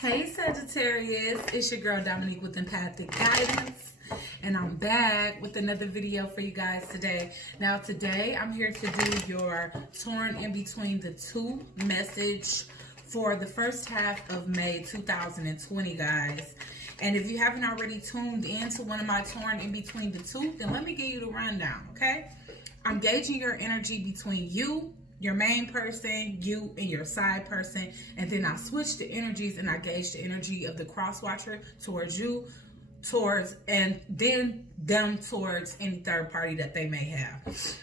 Hey Sagittarius, it's your girl Dominique with Empathic Guidance, and I'm back with another video for you guys today. Now today I'm here to do your torn in between the two message for the first half of May 2020, guys. And if you haven't already tuned into one of my torn in between the two, then let me give you the rundown, okay? I'm gauging your energy between you, your main person, you, and your side person, and then I switch the energies and I gauge the energy of the cross watcher towards you, and then them towards any third party that they may have.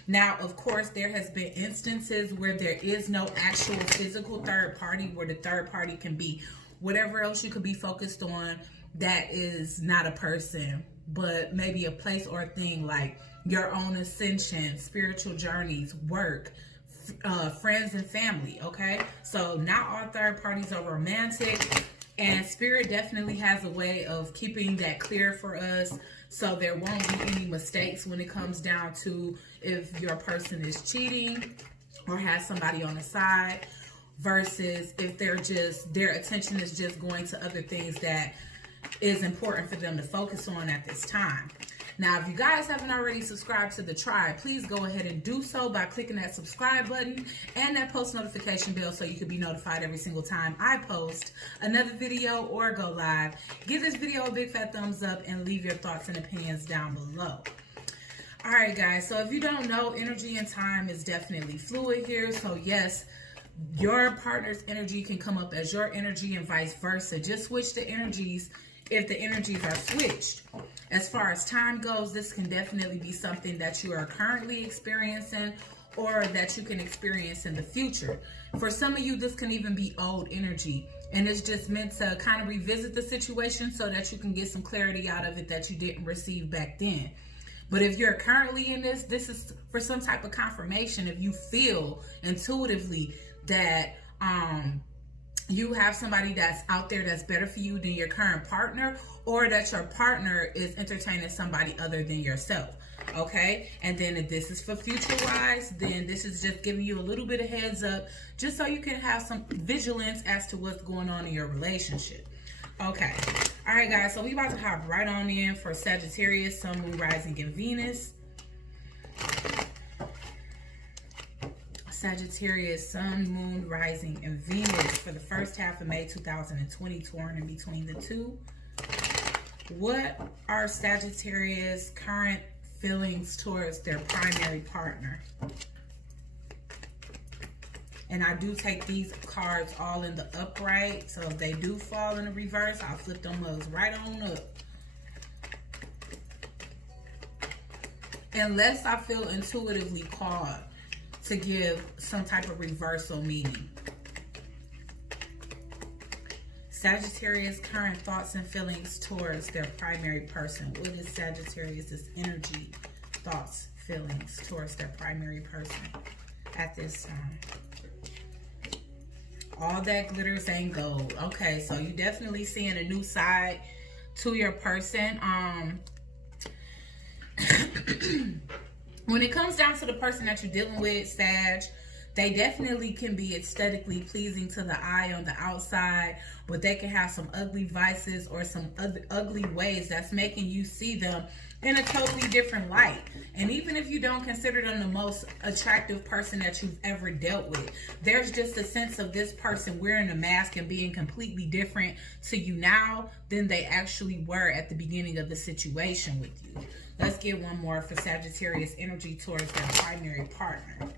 Now, of course, there has been instances where there is no actual physical third party, where the third party can be whatever else you could be focused on that is not a person, but maybe a place or a thing, like your own ascension, spiritual journeys, work, friends and family. Okay, so not all third parties are romantic, and spirit definitely has a way of keeping that clear for us, so there won't be any mistakes when it comes down to if your person is cheating or has somebody on the side, versus if their attention is just going to other things that is important for them to focus on at this time. Now, if you guys haven't already subscribed to the tribe, please go ahead and do so by clicking that subscribe button and that post notification bell so you can be notified every single time I post another video or go live. Give this video a big fat thumbs up and leave your thoughts and opinions down below. All right, guys, so if you don't know, energy and time is definitely fluid here. So yes, your partner's energy can come up as your energy and vice versa. Just switch the energies if the energies are switched. As far as time goes, this can definitely be something that you are currently experiencing or that you can experience in the future. For some of you, this can even be old energy, and it's just meant to kind of revisit the situation so that you can get some clarity out of it that you didn't receive back then. But if you're currently in this is for some type of confirmation. If you feel intuitively that you have somebody that's out there that's better for you than your current partner, or that your partner is entertaining somebody other than yourself, okay? And then if this is for future wise, then this is just giving you a little bit of heads up just so you can have some vigilance as to what's going on in your relationship. Okay, all right, guys, so we about to hop right on in for Sagittarius, Sun, Moon, Rising, and Venus. Sagittarius, Sun, Moon, Rising, and Venus for the first half of May 2020, torn in between the two. What are Sagittarius' current feelings towards their primary partner? And I do take these cards all in the upright, so if they do fall in the reverse, I'll flip them mugs right on up. Unless I feel intuitively called to give some type of reversal meaning. Sagittarius' current thoughts and feelings towards their primary person. What is Sagittarius' energy, thoughts, feelings towards their primary person at this time? All that glitters ain't gold. Okay, so you definitely seeing a new side to your person. When it comes down to the person that you're dealing with, Sag, they definitely can be aesthetically pleasing to the eye on the outside, but they can have some ugly vices or some ugly ways that's making you see them in a totally different light. And even if you don't consider them the most attractive person that you've ever dealt with, there's just a sense of this person wearing a mask and being completely different to you now than they actually were at the beginning of the situation with you. Let's get one more for Sagittarius energy towards their primary partner.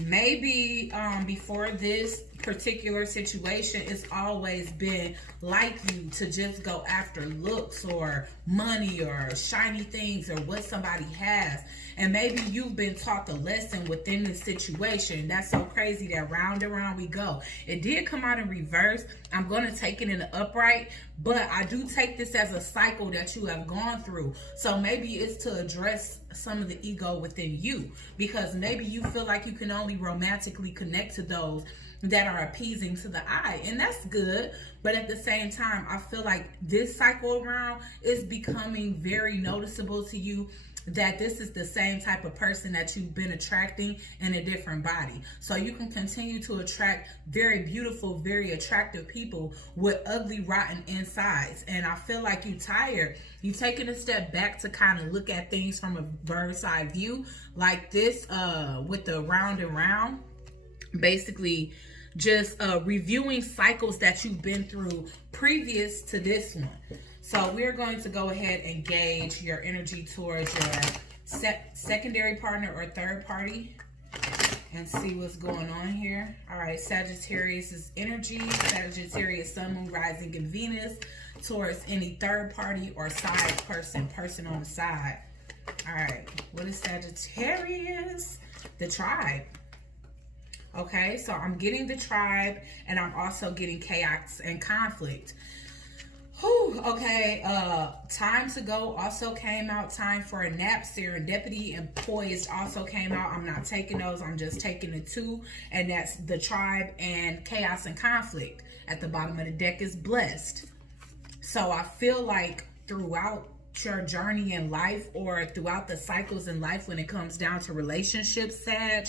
Maybe before this particular situation, it's always been like you to just go after looks or money or shiny things or what somebody has. And maybe you've been taught the lesson within the situation. That's so crazy that round and round we go. It did come out in reverse. I'm going to take it in the upright, but I do take this as a cycle that you have gone through. So maybe it's to address some of the ego within you, because maybe you feel like you can only romantically connect to those that are appeasing to the eye, and that's good. But at the same time, I feel like this cycle around is becoming very noticeable to you, that this is the same type of person that you've been attracting in a different body. So you can continue to attract very beautiful, very attractive people with ugly, rotten insides. And I feel like you're tired. You're taking a step back to kind of look at things from a bird's eye view, like this with the round and round. Basically, just reviewing cycles that you've been through previous to this one. So we're going to go ahead and gauge your energy towards your secondary partner or third party and see what's going on here. All right, Sagittarius's energy, Sagittarius, Sun, Moon, Rising, and Venus towards any third party or side person on the side. All right, what is Sagittarius? The tribe. Okay, so I'm getting the tribe, and I'm also getting chaos and conflict. Whew, okay, time to go also came out. Time for a nap, serendipity, and poised also came out. I'm not taking those. I'm just taking the two, and that's the tribe and chaos and conflict. At the bottom of the deck is blessed. So I feel like throughout your journey in life, or throughout the cycles in life when it comes down to relationships, Sag,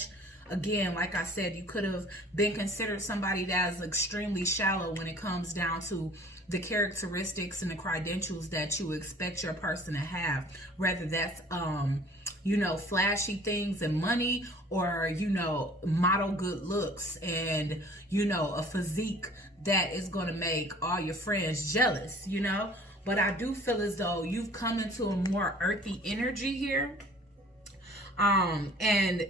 again, like I said, you could have been considered somebody that is extremely shallow when it comes down to the characteristics and the credentials that you expect your person to have, whether that's you know, flashy things and money, or, you know, model good looks and, you know, a physique that is going to make all your friends jealous, you know. But I do feel as though you've come into a more earthy energy here, and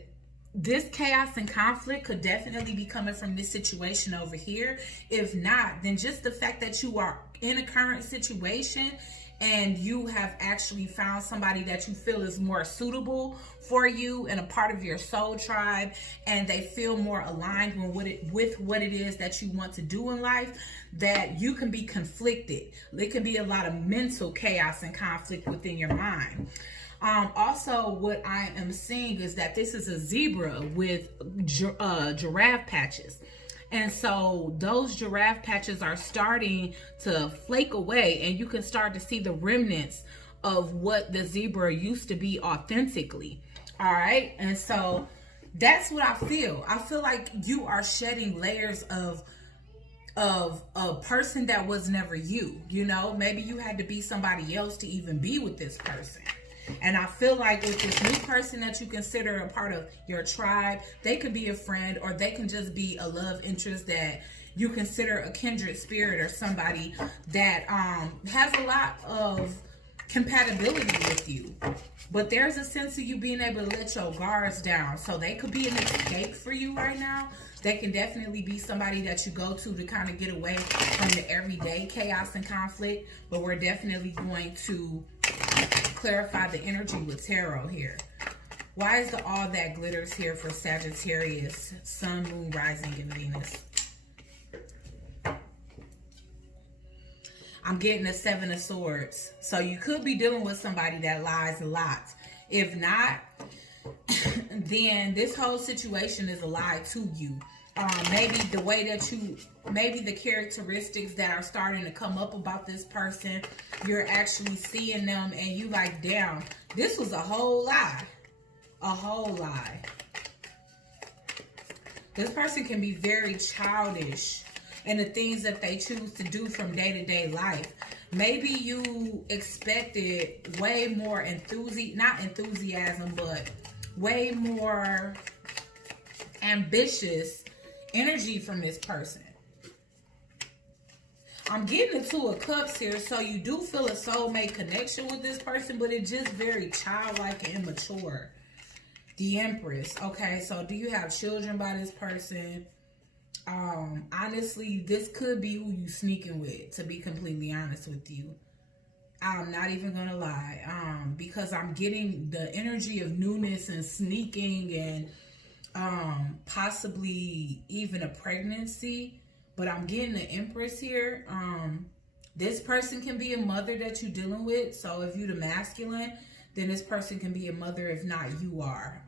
this chaos and conflict could definitely be coming from this situation over here. If not, then just the fact that you are in a current situation and you have actually found somebody that you feel is more suitable for you and a part of your soul tribe, and they feel more aligned with what it is that you want to do in life, that you can be conflicted. There can be a lot of mental chaos and conflict within your mind. Also, what I am seeing is that this is a zebra with giraffe patches. And so those giraffe patches are starting to flake away, and you can start to see the remnants of what the zebra used to be authentically. All right. And so that's what I feel. I feel like you are shedding layers of a person that was never you. You know, maybe you had to be somebody else to even be with this person. And I feel like with this new person that you consider a part of your tribe, they could be a friend, or they can just be a love interest that you consider a kindred spirit, or somebody that has a lot of compatibility with you. But there's a sense of you being able to let your guards down. So they could be an escape for you right now. They can definitely be somebody that you go to kind of get away from the everyday chaos and conflict. But we're definitely going to clarify the energy with tarot here. Why is the all that glitters here for Sagittarius, Sun, Moon, Rising, and Venus? I'm getting a 7 of Swords. So you could be dealing with somebody that lies a lot. If not, then this whole situation is a lie to you. Maybe the way that maybe the characteristics that are starting to come up about this person, you're actually seeing them and you like, damn, this was a whole lie. A whole lie. This person can be very childish in the things that they choose to do from day-to-day life. Maybe you expected way more not enthusiasm, but way more ambitious energy from this person. I'm getting the 2 of Cups here, so you do feel a soulmate connection with this person, but it's just very childlike and immature. The Empress. Okay, so do you have children by this person? Honestly, this could be who you sneaking with, to be completely honest with you. I'm not even gonna lie, because I'm getting the energy of newness and sneaking and possibly even a pregnancy, but I'm getting the Empress here. This person can be a mother that you're dealing with. So if you're the masculine, then this person can be a mother. If not, you are.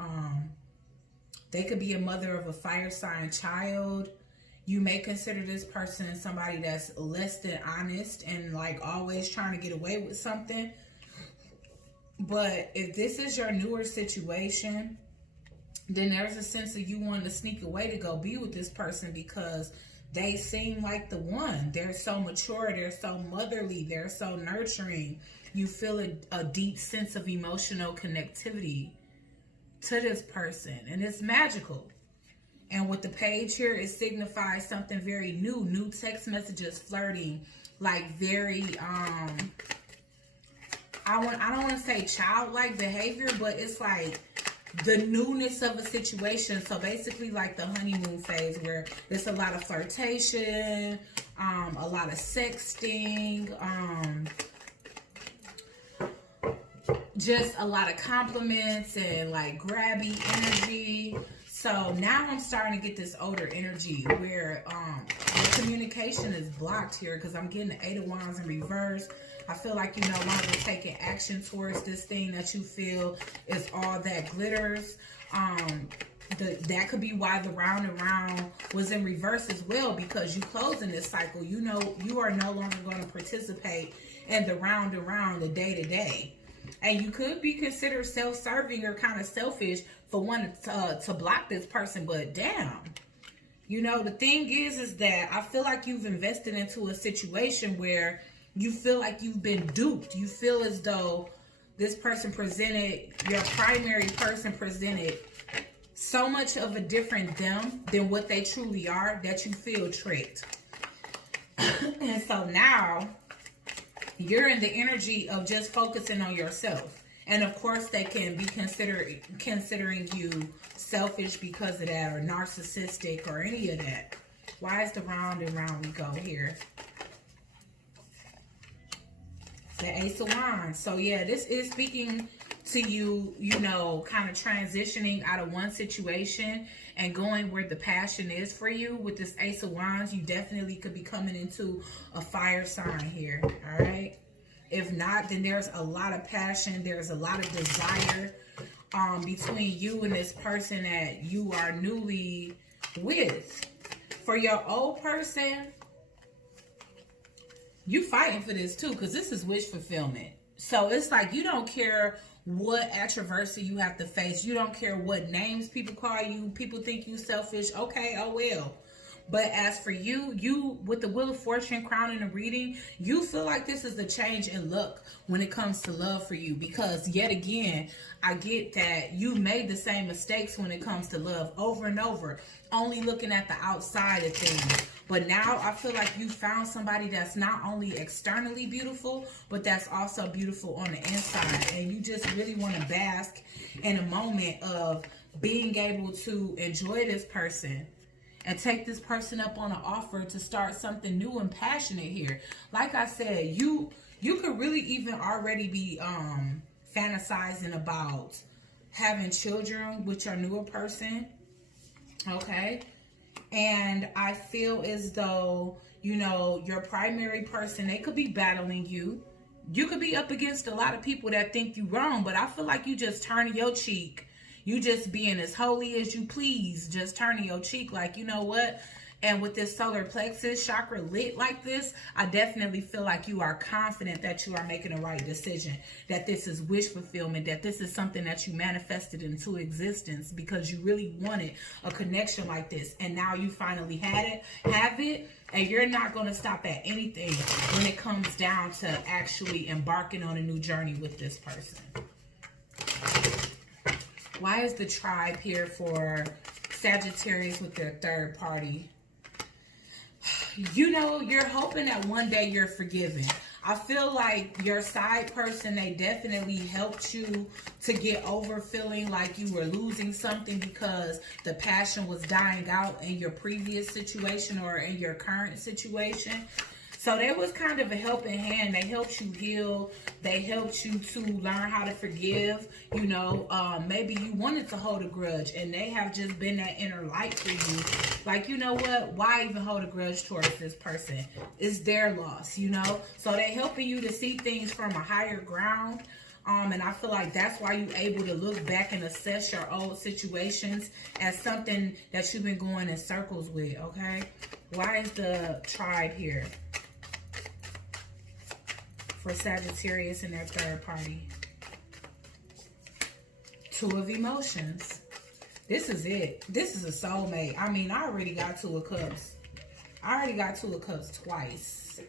They could be a mother of a fire sign child. You may consider this person somebody that's less than honest and like always trying to get away with something. But if this is your newer situation, then there's a sense of you wanting to sneak away to go be with this person because they seem like the one. They're so mature, they're so motherly, they're so nurturing. You feel a deep sense of emotional connectivity to this person, and it's magical. And with the page here, it signifies something very new text messages, flirting, like very I don't want to say childlike behavior, but it's like the newness of a situation. So basically like the honeymoon phase where there's a lot of flirtation, a lot of sexting, just a lot of compliments and like grabby energy. So now I'm starting to get this older energy where the communication is blocked here because I'm getting the 8 of Wands in reverse. I feel like you're no longer taking action towards this thing that you feel is all that glitters. That could be why the round and round was in reverse as well, because you closing this cycle. You know you are no longer going to participate in the round and round, the day to day. And you could be considered self-serving or kind of selfish for wanting to block this person, but damn. You know, the thing is that I feel like you've invested into a situation where you feel like you've been duped. You feel as though this person presented, your primary person presented so much of a different them than what they truly are that you feel tricked. And so now you're in the energy of just focusing on yourself. And of course they can be considering you selfish because of that, or narcissistic, or any of that. Why is the round and round we go here? The Ace of Wands. So yeah, this is speaking to you, you know, kind of transitioning out of one situation and going where the passion is for you. With this Ace of Wands, you definitely could be coming into a fire sign here, all right? If not, then there's a lot of passion. There's a lot of desire between you and this person that you are newly with. For your old person, you fighting for this too, because this is wish fulfillment. So it's like you don't care what adversity you have to face. You don't care what names people call you. People think you selfish. Okay, oh well. But as for you with the Wheel of Fortune crowning the reading, you feel like this is a change in luck when it comes to love for you. Because yet again, I get that you made the same mistakes when it comes to love over and over, only looking at the outside of things. But now I feel like you found somebody that's not only externally beautiful, but that's also beautiful on the inside. And you just really want to bask in a moment of being able to enjoy this person and take this person up on an offer to start something new and passionate here. Like I said, you could really even already be fantasizing about having children with your newer person. Okay? And I feel as though, you know, your primary person, they could be battling you. You could be up against a lot of people that think you wrong, but I feel like you just turning your cheek. You just being as holy as you please, just turning your cheek like, you know what? And with this solar plexus chakra lit like this, I definitely feel like you are confident that you are making the right decision, that this is wish fulfillment, that this is something that you manifested into existence because you really wanted a connection like this. And now you finally have it, and you're not going to stop at anything when it comes down to actually embarking on a new journey with this person. Why is the tribe here for Sagittarius with their third party? You know, you're hoping that one day you're forgiven. I feel like your side person, they definitely helped you to get over feeling like you were losing something because the passion was dying out in your previous situation or in your current situation. So there was kind of a helping hand. They helped you heal. They helped you to learn how to forgive. You know, maybe you wanted to hold a grudge and they have just been that inner light for you. Like, you know what? Why even hold a grudge towards this person? It's their loss, you know? So they're helping you to see things from a higher ground. And I feel like that's why you're able to look back and assess your old situations as something that you've been going in circles with, okay? Why is the tribe here for Sagittarius and their third party? Two of Emotions. This is it. This is a soulmate. I mean, I already got Two of Cups. I already got Two of Cups twice.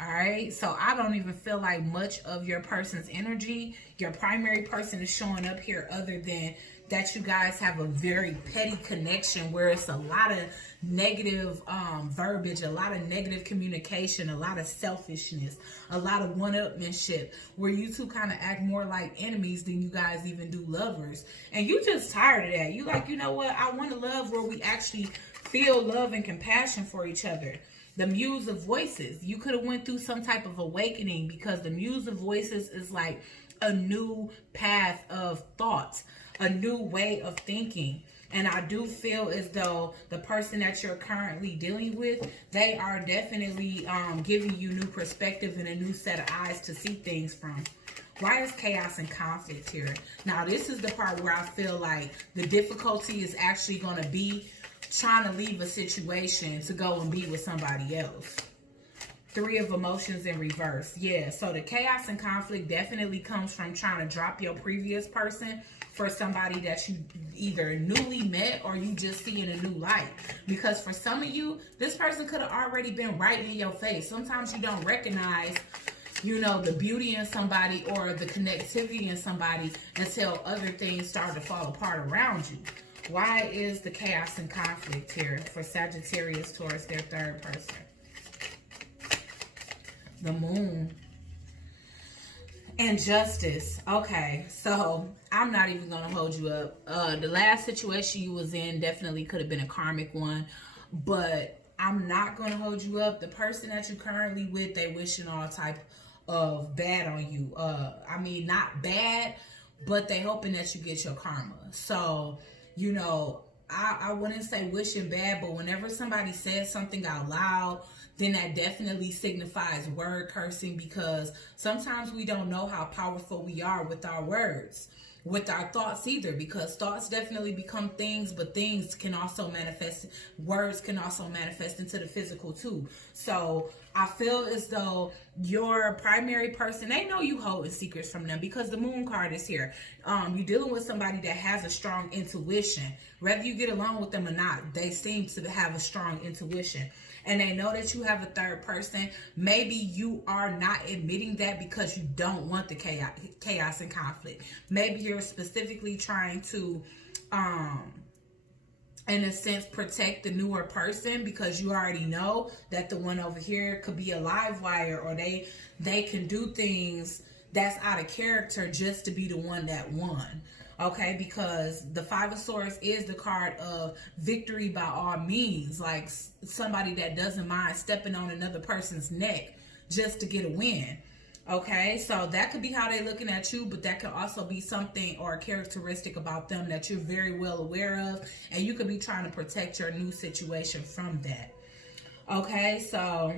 All right. So I don't even feel like much of your person's energy, your primary person, is showing up here other than that you guys have a very petty connection where it's a lot of negative verbiage, a lot of negative communication, a lot of selfishness, a lot of one-upmanship, where you two kind of act more like enemies than you guys even do lovers. And you just tired of that. You like, you know what? I want a love where we actually feel love and compassion for each other. The Muse of Voices. You could have went through some type of awakening, because the Muse of Voices is like a new path of thought, a new way of thinking. And I do feel as though the person that you're currently dealing with, they are definitely giving you new perspective and a new set of eyes to see things from. Why is chaos and conflict here? Now, this is the part where I feel like the difficulty is actually going to be trying to leave a situation to go and be with somebody else. Three of Emotions in reverse. Yeah, so the chaos and conflict definitely comes from trying to drop your previous person for somebody that you either newly met or you just see in a new light. Because for some of you, this person could have already been right in your face. Sometimes you don't recognize, you know, the beauty in somebody or the connectivity in somebody until other things start to fall apart around you. Why is the chaos and conflict here for Sagittarius, Taurus, their third person? The Moon. And Justice. Okay, so I'm not even going to hold you up. The last situation you was in definitely could have been a karmic one, but I'm not going to hold you up. The person that you're currently with, they wishing all type of bad on you. I mean, not bad, but they hoping that you get your karma. So, you know, I wouldn't say wishing bad, but whenever somebody says something out loud, then that definitely signifies word cursing, because sometimes we don't know how powerful we are with our words, with our thoughts either, because thoughts definitely become things, but things can also manifest, words can also manifest into the physical too. So I feel as though your primary person, they know you holding secrets from them, because the Moon card is here. You're dealing with somebody that has a strong intuition. Whether you get along with them or not, they seem to have a strong intuition. And they know that you have a third person. Maybe you are not admitting that because you don't want the chaos and conflict. Maybe you're specifically trying to, in a sense, protect the newer person, because you already know that the one over here could be a live wire, or they can do things that's out of character just to be the one that won. Okay, because the Five of Swords is the card of victory by all means, like somebody that doesn't mind stepping on another person's neck just to get a win. Okay, so that could be how they're looking at you, but that could also be something or a characteristic about them that you're very well aware of, and you could be trying to protect your new situation from that. Okay, so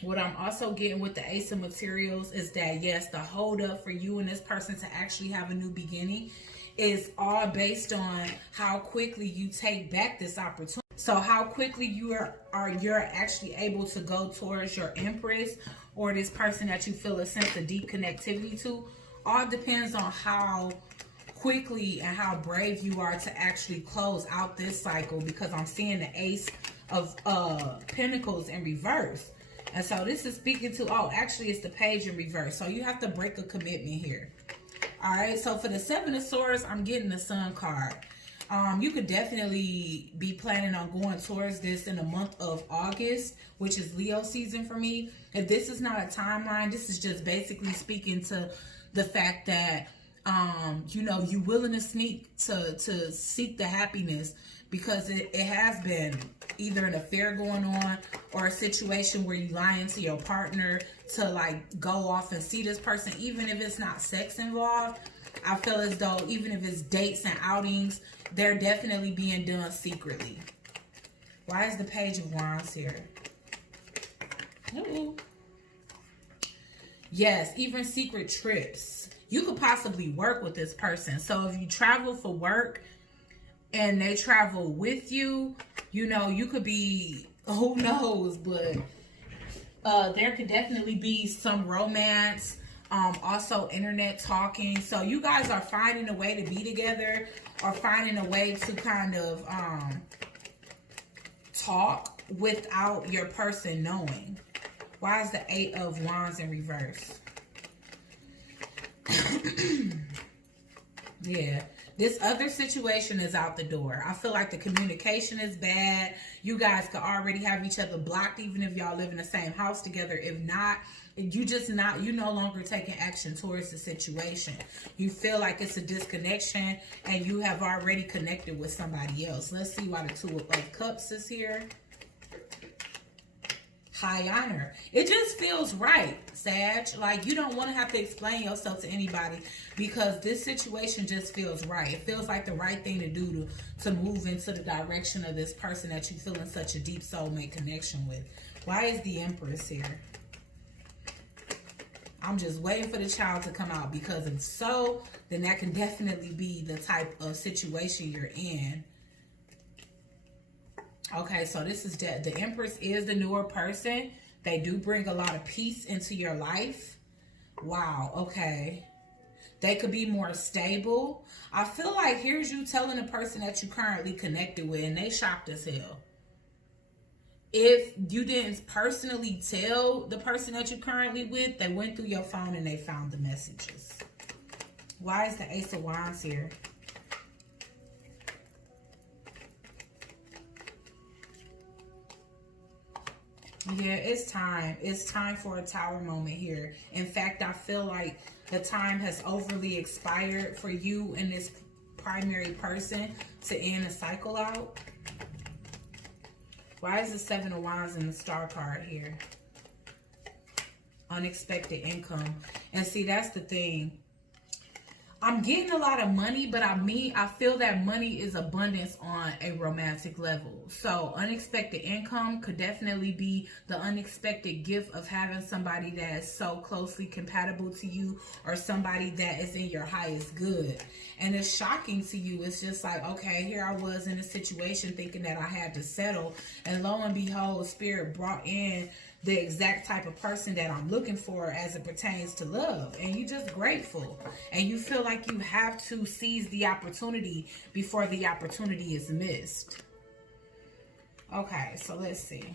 what I'm also getting with the Ace of Materials is that, yes, the hold up for you and this person to actually have a new beginning is all based on how quickly you take back this opportunity. So how quickly you're actually able to go towards your Empress or this person that you feel a sense of deep connectivity to, all depends on how quickly and how brave you are to actually close out this cycle, because I'm seeing the Ace of Pentacles in reverse. And so this is speaking to, oh, actually it's the Page in reverse. So you have to break a commitment here. All right, so for the Seven of Swords, I'm getting the Sun card. You could definitely be planning on going towards this in the month of August, which is Leo season for me. If this is not a timeline, this is just basically speaking to the fact that, you know, you're willing to to seek the happiness, because it has been either an affair going on or a situation where you lying to your partner to like go off and see this person, even if it's not sex involved. I feel as though even if it's dates and outings, they're definitely being done secretly. Why is the Page of Wands here? Ooh. Yes, even secret trips. You could possibly work with this person. So if you travel for work and they travel with you, you know, you could be, who knows, but there could definitely be some romance Also internet talking. So you guys are finding a way to be together, or finding a way to kind of talk without your person knowing. Why is the 8 of Wands in reverse? Yeah, this other situation is out the door. I feel like the communication is bad. You guys could already have each other blocked, even if y'all live in the same house together. If not, you no longer taking action towards the situation. You feel like it's a disconnection, and you have already connected with somebody else. Let's see why the 2 of Cups is here. High honor. It just feels right, Sag. Like, you don't want to have to explain yourself to anybody, because this situation just feels right. It feels like the right thing to do to move into the direction of this person that you feel in such a deep soulmate connection with. Why is the Empress here? I'm just waiting for the child to come out, because if so, then that can definitely be the type of situation you're in. Okay, so this is the Empress is the newer person. They do bring a lot of peace into your life. Wow, okay. They could be more stable. I feel like here's you telling the person that you currently connected with, and they shocked as hell. If you didn't personally tell the person that you're currently with, they went through your phone and they found the messages. Why is the Ace of Wands here? Yeah, it's time. It's time for a Tower moment here. In fact, I feel like the time has overly expired for you and this primary person to end the cycle out. Why is the 7 of Wands in the Star card here? Unexpected income. And see, that's the thing. I'm getting a lot of money, but I feel that money is abundance on a romantic level. So unexpected income could definitely be the unexpected gift of having somebody that is so closely compatible to you, or somebody that is in your highest good. And it's shocking to you. It's just like, okay, here I was in a situation thinking that I had to settle, and lo and behold, Spirit brought in the exact type of person that I'm looking for as it pertains to love. And you're just grateful. And you feel like you have to seize the opportunity before the opportunity is missed. Okay, so let's see.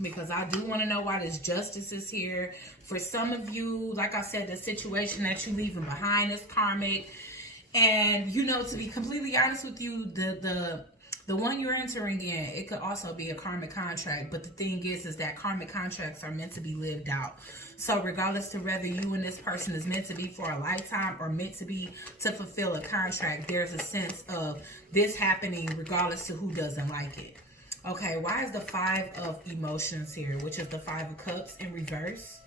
Because I do want to know why this Justice is here. For some of you, like I said, the situation that you're leaving behind is karmic. And, you know, to be completely honest with you, the one you're entering in, it could also be a karmic contract. But the thing is that karmic contracts are meant to be lived out. So regardless to whether you and this person is meant to be for a lifetime or meant to be to fulfill a contract, there's a sense of this happening regardless to who doesn't like it. Okay, why is the 5 of Emotions here, which is the 5 of Cups in reverse?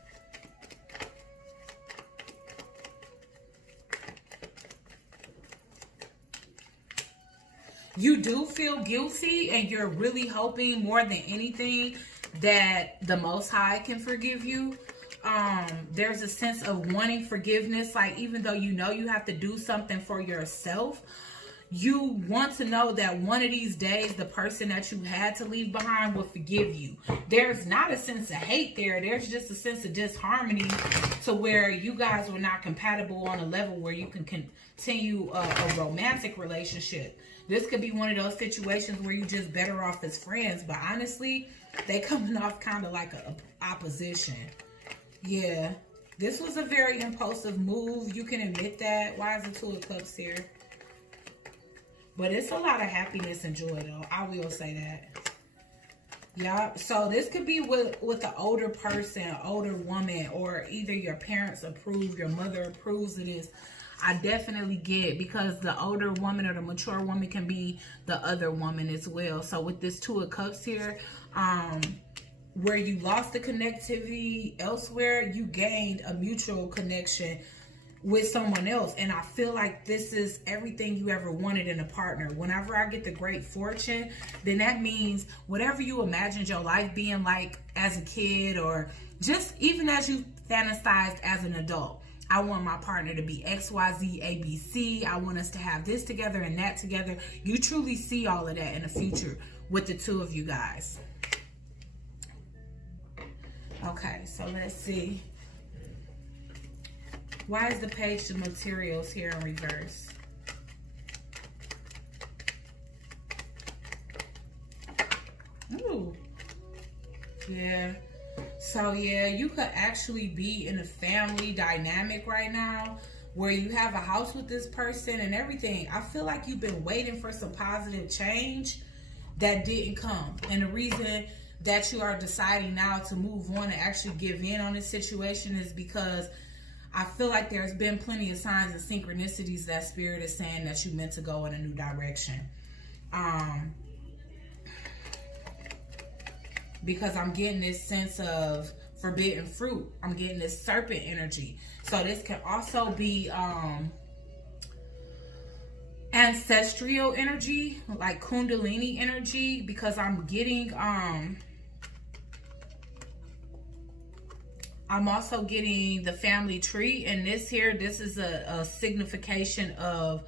You do feel guilty, and you're really hoping more than anything that the Most High can forgive you. There's a sense of wanting forgiveness, like even though you know you have to do something for yourself, you want to know that one of these days the person that you had to leave behind will forgive you. There's not a sense of hate there. There's just a sense of disharmony to where you guys were not compatible on a level where you can continue a romantic relationship. This could be one of those situations where you're just better off as friends. But honestly, they coming off kind of like a opposition. Yeah, this was a very impulsive move. You can admit that. Why is the 2 of Cups here? But it's a lot of happiness and joy, though. I will say that. Yeah, so this could be with an older person, older woman, or either your parents approve, your mother approves of this. I definitely get, because the older woman or the mature woman can be the other woman as well. So with this 2 of Cups here, where you lost the connectivity elsewhere, you gained a mutual connection with someone else. And I feel like this is everything you ever wanted in a partner. Whenever I get the Great Fortune, then that means whatever you imagined your life being like as a kid, or just even as you fantasized as an adult, I want my partner to be XYZ, ABC. I want us to have this together and that together. You truly see all of that in the future with the two of you guys. Okay, so let's see. Why is the Page of Materials here in reverse? Ooh. Yeah. So yeah, you could actually be in a family dynamic right now where you have a house with this person and everything. I feel like you've been waiting for some positive change that didn't come. And the reason that you are deciding now to move on and actually give in on this situation is because I feel like there's been plenty of signs and synchronicities that Spirit is saying that you meant to go in a new direction. Because I'm getting this sense of forbidden fruit. I'm getting this serpent energy. So this can also be ancestral energy, like Kundalini energy, because I'm getting I'm also getting the family tree, and this is a signification of,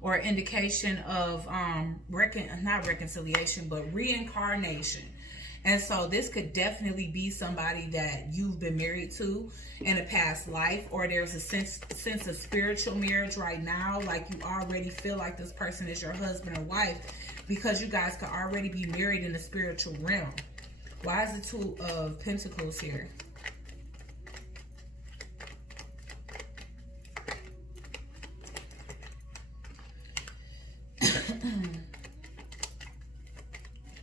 or indication of not reconciliation, but reincarnation. And so this could definitely be somebody that you've been married to in a past life, or there's a sense of spiritual marriage right now. Like you already feel like this person is your husband or wife because you guys could already be married in the spiritual realm. Why is the Two of Pentacles here?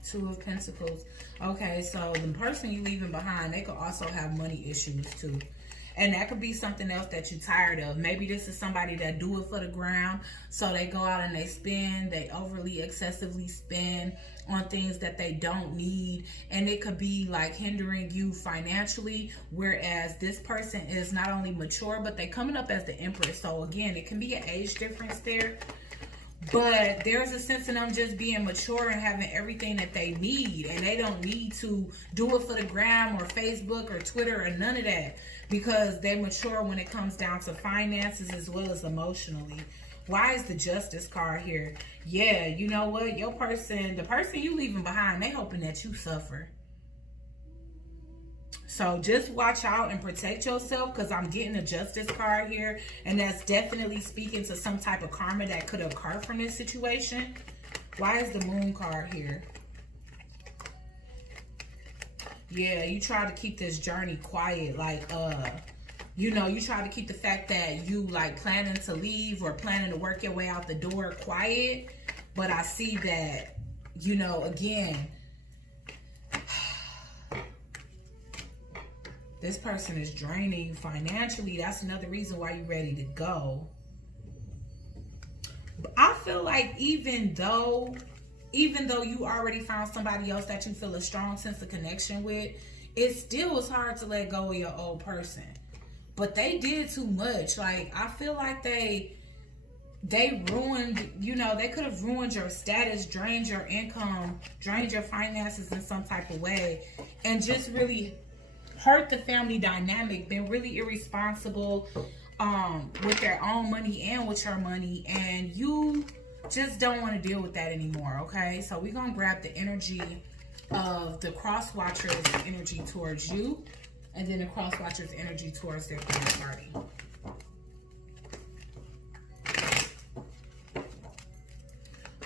Two of Pentacles. Okay, so the person you're leaving behind, they could also have money issues too. And that could be something else that you're tired of. Maybe this is somebody that do it for the ground. So they go out and they spend, they overly excessively spend on things that they don't need. And it could be like hindering you financially. Whereas this person is not only mature, but they coming up as the Empress. So again, it can be an age difference there. But there's a sense of them just being mature and having everything that they need. And they don't need to do it for the gram or Facebook or Twitter or none of that. Because they mature when it comes down to finances as well as emotionally. Why is the Justice card here? Yeah, you know what? Your person, the person you leaving behind, they hoping that you suffer. So just watch out and protect yourself, because I'm getting a Justice card here. And that's definitely speaking to some type of karma that could occur from this situation. Why is the Moon card here? Yeah, you try to keep this journey quiet. Like, you know, you try to keep the fact that you like planning to leave or planning to work your way out the door quiet. But I see that, you know, again, this person is draining you financially. That's another reason why you're ready to go. But I feel like even though you already found somebody else that you feel a strong sense of connection with, it still is hard to let go of your old person. But they did too much. Like, I feel like they ruined, you know, they could have ruined your status, drained your income, drained your finances in some type of way, and just really hurt the family dynamic, been really irresponsible with their own money and with your money, and you just don't want to deal with that anymore. Okay, so we're gonna grab the energy of the cross watchers energy towards you, and then the cross watchers energy towards their third party.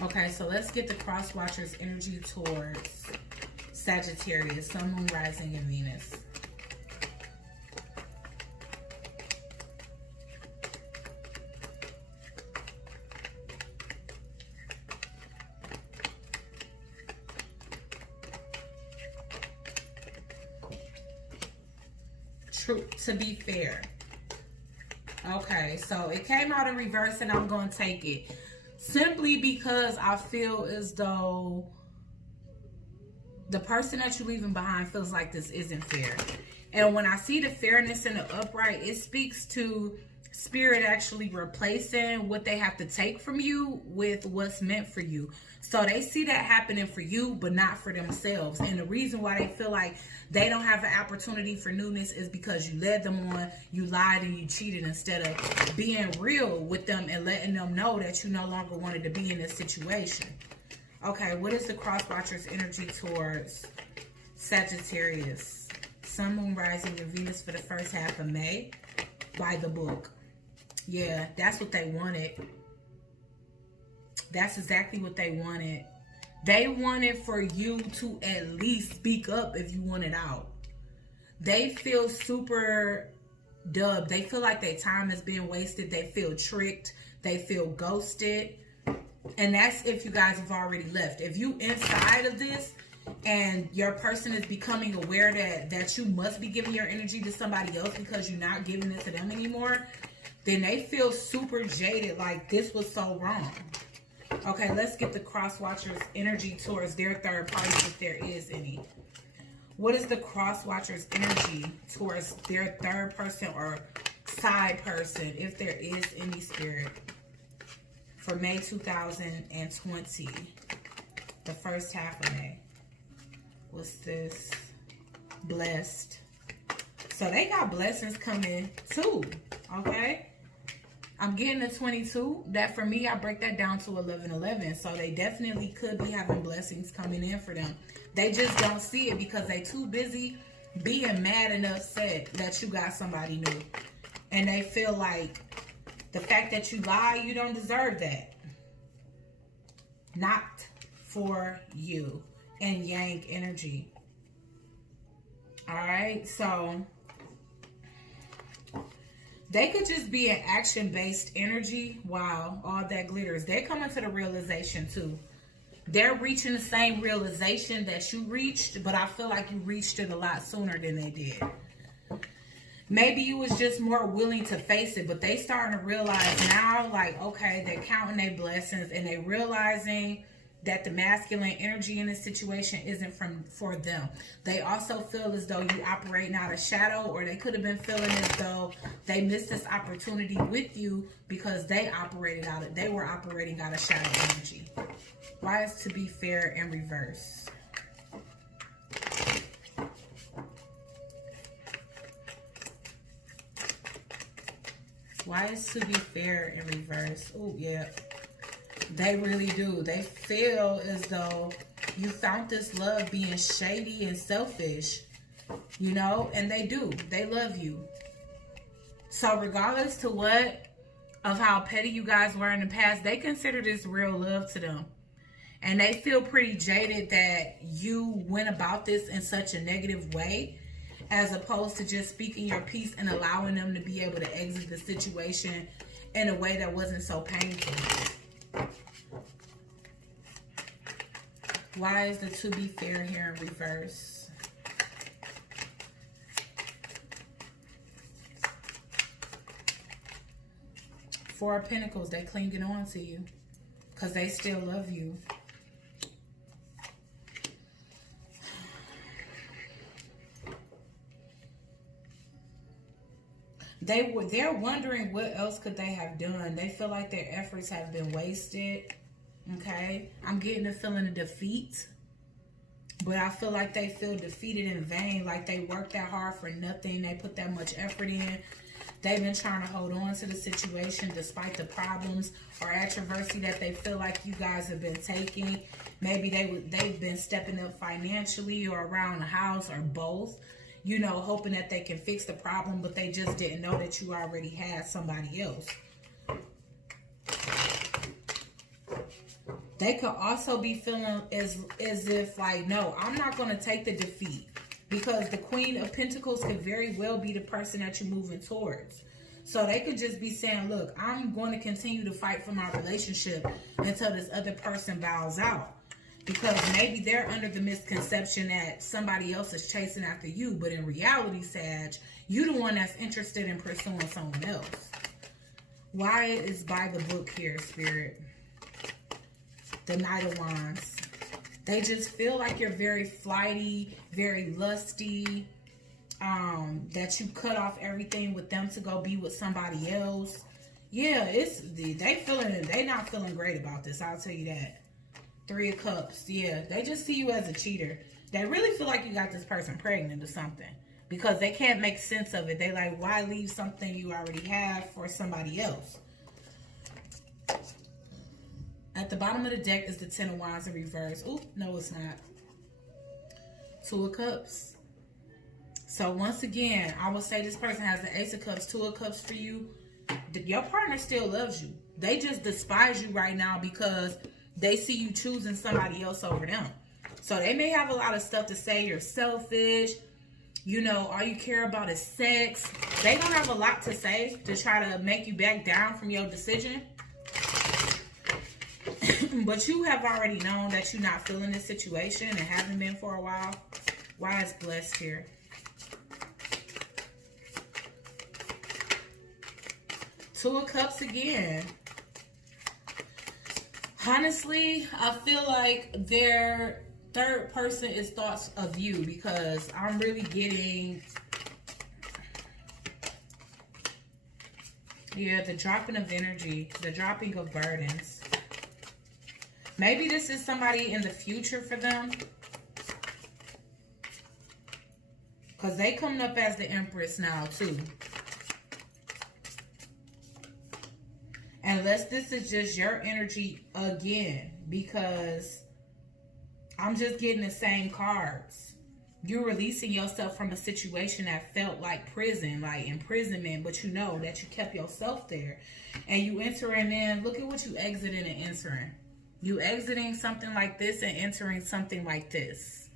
Okay, so let's get the cross watchers energy towards Sagittarius, Sun, Moon, Rising, and Venus. To be fair. Okay, so it came out in reverse, and I'm going to take it simply because I feel as though the person that you're leaving behind feels like this isn't fair. And when I see the fairness in the upright, it speaks to Spirit actually replacing what they have to take from you with what's meant for you. So they see that happening for you, but not for themselves. And the reason why they feel like they don't have an opportunity for newness is because you led them on, you lied and you cheated instead of being real with them and letting them know that you no longer wanted to be in this situation. Okay, what is the cross watcher's energy towards Sagittarius? Sun, Moon, Rising, and Venus for the first half of May. By the book. Yeah, that's what they wanted. That's exactly what they wanted. They wanted for you to at least speak up if you wanted out. They feel super dubbed. They feel like their time is being wasted. They feel tricked. They feel ghosted. And that's if you guys have already left. If you inside of this and your person is becoming aware that you must be giving your energy to somebody else because you're not giving it to them anymore, then they feel super jaded, like this was so wrong. Okay, let's get the cross watchers energy towards their third party, if there is any. What is the cross watchers energy towards their third person or side person, if there is any, Spirit, for May 2020, the first half of May? What's this? Blessed. So they got blessings coming too, okay? I'm getting a 22. That for me, I break that down to 1111. So they definitely could be having blessings coming in for them. They just don't see it because they too busy being mad and upset that you got somebody new. And they feel like the fact that you lie, you don't deserve that. Not for you. And Yang energy. All right, so they could just be an action-based energy. Wow, all that glitters. They're coming to the realization too. They're reaching the same realization that you reached, but I feel like you reached it a lot sooner than they did. Maybe you was just more willing to face it, but they starting to realize now, like, okay, they're counting their blessings and they realizing that the masculine energy in this situation isn't for them. They also feel as though you operating out of shadow, or they could have been feeling as though they missed this opportunity with you because they were operating out of shadow energy. Why is to be fair in reverse? Why is to be fair in reverse? Oh, yeah. They really do. They feel as though you found this love being shady and selfish, you know, and they do. They love you. So regardless to what of how petty you guys were in the past, they consider this real love to them. And they feel pretty jaded that you went about this in such a negative way, as opposed to just speaking your piece and allowing them to be able to exit the situation in a way that wasn't so painful. Why is the to be fair here in reverse? Four of Pentacles, they clinging on to you because they still love you. They're wondering what else could they have done. They feel like their efforts have been wasted. Okay, I'm getting the feeling of defeat, but I feel like they feel defeated in vain, like they worked that hard for nothing. They put that much effort in. They've been trying to hold on to the situation despite the problems or adversity that they feel like you guys have been taking. Maybe they've been stepping up financially or around the house or both, you know, hoping that they can fix the problem, but they just didn't know that you already had somebody else. They could also be feeling as if like, no, I'm not going to take the defeat, because the Queen of Pentacles could very well be the person that you're moving towards. So they could just be saying, look, I'm going to continue to fight for my relationship until this other person bows out. Because maybe they're under the misconception that somebody else is chasing after you. But in reality, Sag, you're the one that's interested in pursuing someone else. Why is by the book here, Spirit? The Knight of Wands. They just feel like you're very flighty, very lusty. that you cut off everything with them to go be with somebody else. Yeah, they not feeling great about this, I'll tell you that. 3 of Cups. Yeah, they just see you as a cheater. They really feel like you got this person pregnant or something, because they can't make sense of it. They like, why leave something you already have for somebody else? At the bottom of the deck is the 10 of Wands in reverse. Oop, no, it's not. 2 of Cups. So once again, I would say this person has the Ace of Cups, 2 of Cups for you. Your partner still loves you. They just despise you right now because they see you choosing somebody else over them. So they may have a lot of stuff to say. You're selfish. You know, all you care about is sex. They don't have a lot to say to try to make you back down from your decision. But you have already known that you're not feeling this situation and haven't been for a while. Why is blessed here? Two of Cups again. Honestly, I feel like their third person is thoughts of you, because I'm really getting, yeah, the dropping of energy, the dropping of burdens. Maybe this is somebody in the future for them, because they coming up as the Empress now too. Unless this is just your energy again, because I'm just getting the same cards. You're releasing yourself from a situation that felt like prison, like imprisonment, but you know that you kept yourself there. And you entering in, look at what you exiting and entering. You exiting something like this and entering something like this.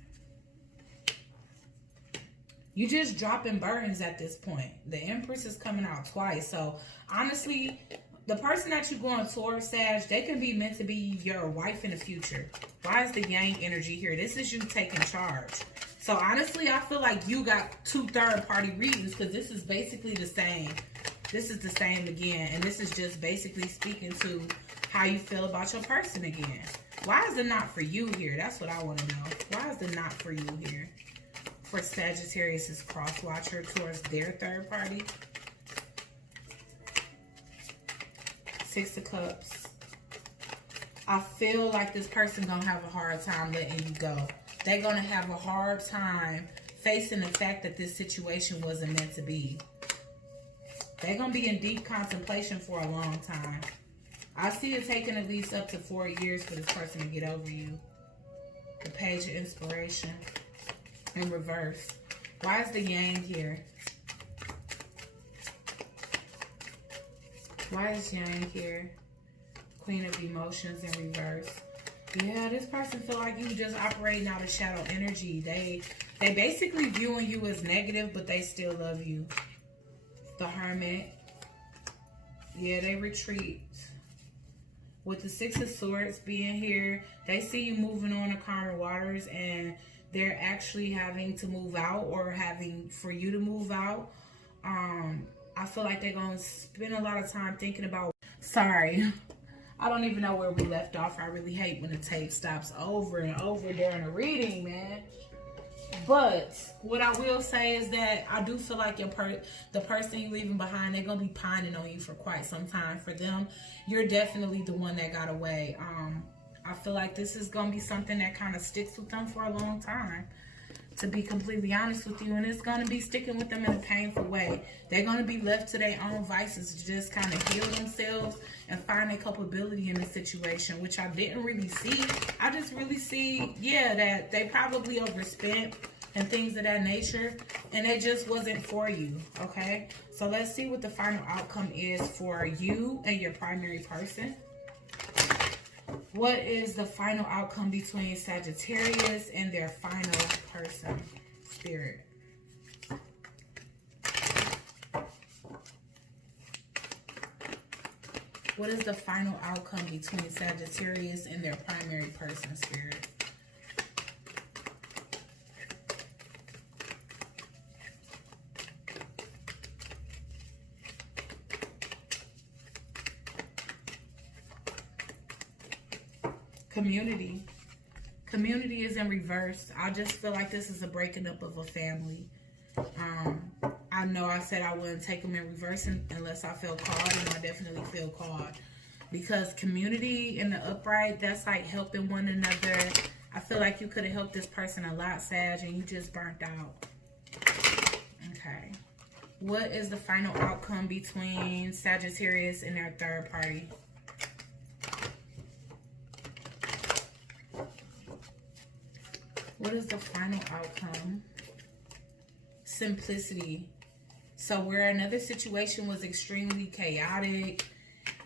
You just dropping burdens at this point. The Empress is coming out twice. So honestly, the person that you're going towards, Sag, they can be meant to be your wife in the future. Why is the Yang energy here? This is you taking charge. So honestly, I feel like you got 2 third-party readings, because this is basically the same. This is the same again. And this is just basically speaking to how you feel about your person again. Why is it not for you here? That's what I want to know. Why is it not for you here? For Sagittarius' cross watcher towards their third party. 6 of Cups. I feel like this person gonna have a hard time letting you go. They're gonna have a hard time facing the fact that this situation wasn't meant to be. They're gonna be in deep contemplation for a long time. I see it taking at least up to 4 years for this person to get over you. The Page of Inspiration in reverse. Why is the Yang here? Why is Yang here? Queen of Emotions in reverse. Yeah, this person feel like you just operating out of shadow energy. They basically viewing you as negative, but they still love you. The Hermit. Yeah, they retreat. With the 6 of Swords being here, they see you moving on to calmer waters, and they're actually having to move out, or having for you to move out. I feel like they're going to spend a lot of time thinking about... Sorry. I don't even know where we left off. I really hate when the tape stops over and over during a reading, man. But what I will say is that I do feel like the person you're leaving behind, they're going to be pining on you for quite some time. For them, you're definitely the one that got away. I feel like this is going to be something that kind of sticks with them for a long time, to be completely honest with you. And it's going to be sticking with them in a painful way. They're going to be left to their own vices to just kind of heal themselves and find their culpability in this situation, which I didn't really see. I just really see, yeah, that they probably overspent and things of that nature, and it just wasn't for you, okay? So let's see what the final outcome is for you and your primary person. What is the final outcome between Sagittarius and their final person, Spirit? What is the final outcome between Sagittarius and their primary person, Spirit? Community. Community is in reverse. I just feel like this is a breaking up of a family. I know I said I wouldn't take them in reverse unless I feel called, and I definitely feel called. Because community in the upright, that's like helping one another. I feel like you could have helped this person a lot, Sag, and you just burnt out. Okay. What is the final outcome between Sagittarius and their third party? What is the final outcome? Simplicity. So where another situation was extremely chaotic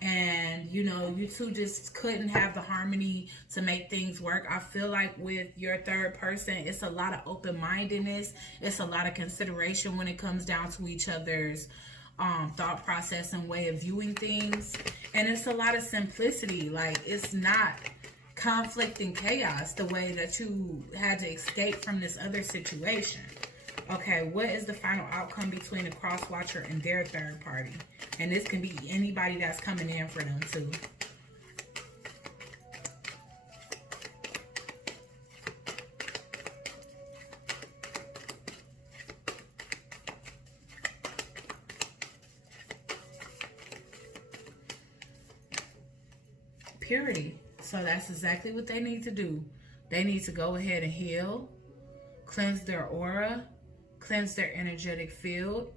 and, you know, you two just couldn't have the harmony to make things work, I feel like with your third person, it's a lot of open-mindedness. It's a lot of consideration when it comes down to each other's thought process and way of viewing things. And it's a lot of simplicity. Like, it's not conflict and chaos the way that you had to escape from this other situation. Okay, what is the final outcome between the cross watcher and their third party? And this can be anybody that's coming in for them too. Purity. So that's exactly what they need to do. They need to go ahead and heal, cleanse their aura, cleanse their energetic field,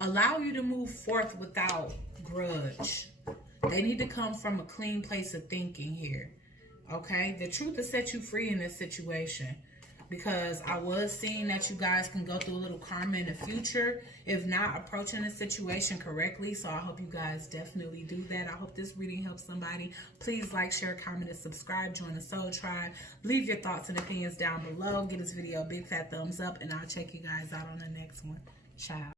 allow you to move forth without grudge. They need to come from a clean place of thinking here. Okay? The truth will set you free in this situation. Because I was seeing that you guys can go through a little karma in the future if not approaching the situation correctly. So I hope you guys definitely do that. I hope this reading helps somebody. Please like, share, comment, and subscribe. Join the Soul Tribe. Leave your thoughts and opinions down below. Give this video a big fat thumbs up. And I'll check you guys out on the next one. Ciao.